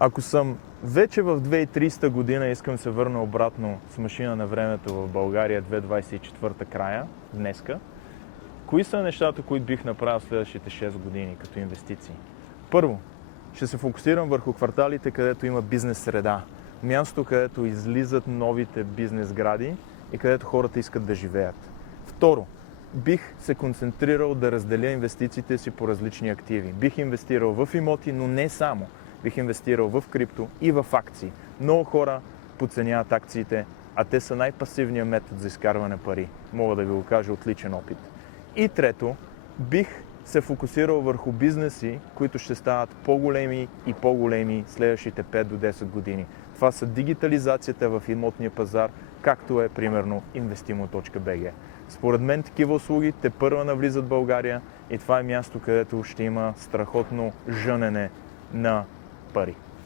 Ако съм вече в 2030 година и искам да се върна обратно с машина на времето в България 2024 края, днеска, кои са нещата, които бих направил следващите 6 години като инвестиции? Първо, ще се фокусирам върху кварталите, където има бизнес среда. Място, където излизат новите бизнес гради и където хората искат да живеят. Второ, бих се концентрирал да разделя инвестициите си по различни активи. Бих инвестирал в имоти, но не само. Бих инвестирал в крипто и в акции. Много хора подценяват акциите, а те са най-пасивният метод за изкарване пари. Мога да ви го кажа от личен опит. И трето, бих се фокусирал върху бизнеси, които ще стават по-големи и по-големи следващите 5 до 10 години. Това са дигитализацията в имотния пазар, както е примерно Investimo.bg. Според мен такива услуги тепърва навлизат в България и това е място, където ще има страхотно жънене на пари.